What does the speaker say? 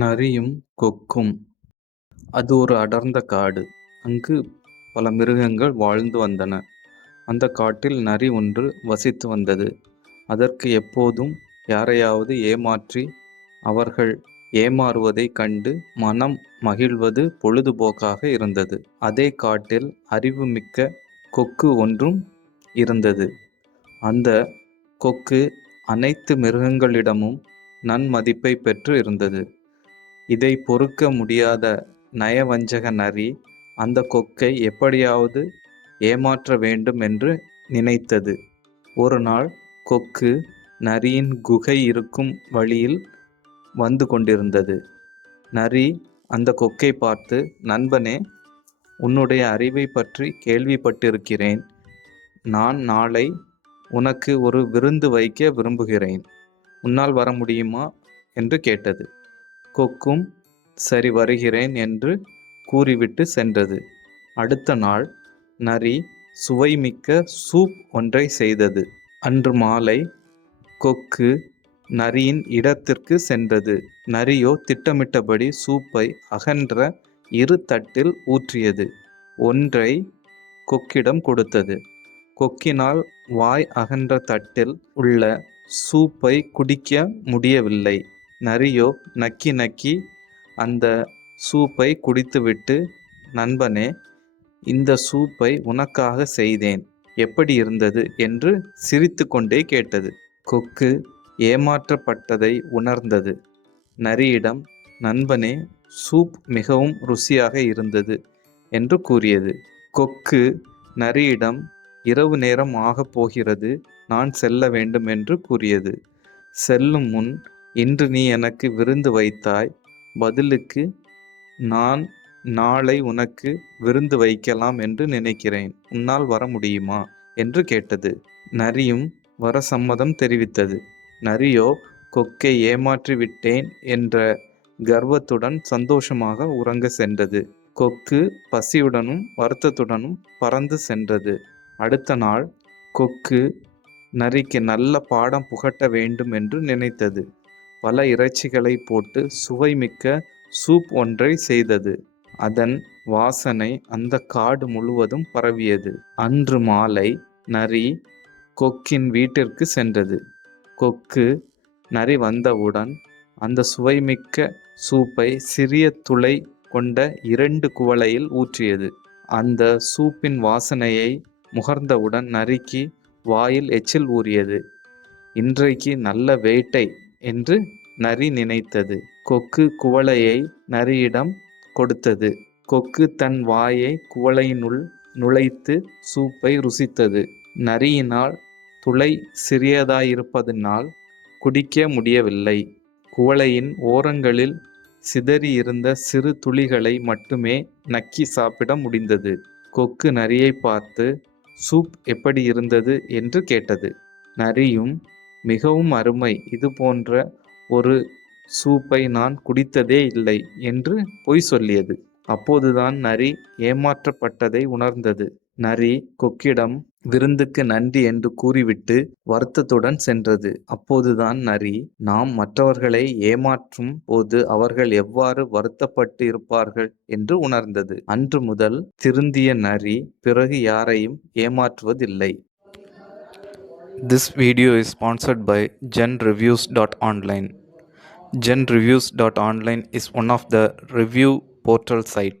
நரியும் கொக்கும். அது ஒரு அடர்ந்த காடு. அங்கு பல மிருகங்கள் வாழ்ந்து வந்தன. அந்த காட்டில் நரி ஒன்று வசித்து வந்தது. அதற்கு எப்போதும் யாரையாவது ஏமாற்றி அவர்கள் ஏமாறுவதைக் கண்டு மனம் மகிழ்வது பொழுதுபோக்காக இருந்தது. அதே காட்டில் அறிவுமிக்க கொக்கு ஒன்றும் இருந்தது. அந்த கொக்கு அனைத்து மிருகங்களிடமும் நன்மதிப்பை பெற்று இருந்தது. இதை பொறுக்க முடியாத நயவஞ்சக நரி அந்த கொக்கை எப்படியாவது ஏமாற்ற வேண்டும் என்று நினைத்தது. ஒரு நாள் கொக்கு நரியின் குகை இருக்கும் வழியில் வந்து கொண்டிருந்தது. நரி அந்த கொக்கை பார்த்து, "நண்பனே, உன்னுடைய அறிவை பற்றி கேள்விப்பட்டிருக்கிறேன். நான் நாளை உனக்கு ஒரு விருந்து வைக்க விரும்புகிறேன். உன்னால் வர முடியுமா?" என்று கேட்டது. கொக்கும் "சரி, வருகிறேன்" என்று கூறிவிட்டு சென்றது. அடுத்த நாள் நரி சுவைமிக்க சூப் ஒன்றை செய்தது. அன்று மாலை கொக்கு நரியின் இடத்திற்கு சென்றது. நரியோ திட்டமிட்டபடி சூப்பை அகன்ற இரு தட்டில் ஊற்றியது. ஒன்றை கொக்கிடம் கொடுத்தது. கொக்கினால் வாய் அகன்ற தட்டில் உள்ள சூப்பை குடிக்க முடியவில்லை. நரியோ நக்கி நக்கி அந்த சூப்பை குடித்துவிட்டு, "நண்பனே, இந்த சூப்பை உனக்காக செய்தேன். எப்படி இருந்தது?" என்று சிரித்து கொண்டே கேட்டது. கொக்கு ஏமாற்றப்பட்டதை உணர்ந்தது. நரியிடம், "நண்பனே, சூப் மிகவும் ருசியாக இருந்தது" என்று கூறியது. கொக்கு நரியிடம், "இரவு நேரம் ஆகப் போகிறது, நான் செல்ல வேண்டும்" என்று கூறியது. "செல்லும் முன், இன்று நீ எனக்கு விருந்து வைத்தாய். பதிலுக்கு நான் நாளை உனக்கு விருந்து வைக்கலாம் என்று நினைக்கிறேன். உன்னால் வர முடியுமா?" என்று கேட்டது. நரியும் வர சம்மதம் தெரிவித்தது. நரியோ கொக்கை ஏமாற்றி விட்டேன் என்ற கர்வத்துடன் சந்தோஷமாக உறங்க சென்றது. கொக்கு பசியுடனும் வருத்தத்துடனும் பறந்து சென்றது. அடுத்த நாள் கொக்கு நரிக்கு நல்ல பாடம் புகட்ட வேண்டும் என்று நினைத்தது. பல இறைச்சிகளை போட்டு சுவைமிக்க சூப் ஒன்றை செய்தது. அதன் வாசனை அந்த காடு முழுவதும் பரவியது. அன்று மாலை நரி கொக்கின் வீட்டிற்கு சென்றது. கொக்கு நரி வந்தவுடன் அந்த சுவைமிக்க சூப்பை சிறிய துளை கொண்ட 2 குவளையில் ஊற்றியது. அந்த சூப்பின் வாசனையை முகர்ந்தவுடன் நரிக்கு வாயில் எச்சில் ஊறியது. இன்றைக்கு நல்ல வேட்டை என்று நரி நினைத்தது. கொக்கு குவளையை நரியிடம் கொடுத்தது. கொக்கு தன் வாயை குவளையினுள் நுழைத்து சூப்பை ருசித்தது. நரியினால் துளை சிறியதாயிருப்பதனால் குடிக்க முடியவில்லை. குவளையின் ஓரங்களில் சிதறியிருந்த சிறு துளிகளை மட்டுமே நக்கி சாப்பிட முடிந்தது. கொக்கு நரியை பார்த்து, "சூப் எப்படி இருந்தது?" என்று கேட்டது. நரியும், "மிகவும் அருமை. இது போன்ற ஒரு சூப்பை நான் குடித்ததே இல்லை" என்று பொய் சொல்லியது. அப்போதுதான் நரி ஏமாற்றப்பட்டதை உணர்ந்தது. நரி கொக்கிடம் விருந்துக்கு நன்றி என்று கூறிவிட்டு வருத்தத்துடன் சென்றது. அப்போதுதான் நரி, நாம் மற்றவர்களை ஏமாற்றும் போது அவர்கள் எவ்வாறு வருத்தப்பட்டு இருப்பார்கள் என்று உணர்ந்தது. அன்று முதல் திருந்திய நரி பிறகு யாரையும் ஏமாற்றுவதில்லை. This video is sponsored by genreviews.online. Genreviews.online is one of the review portal site.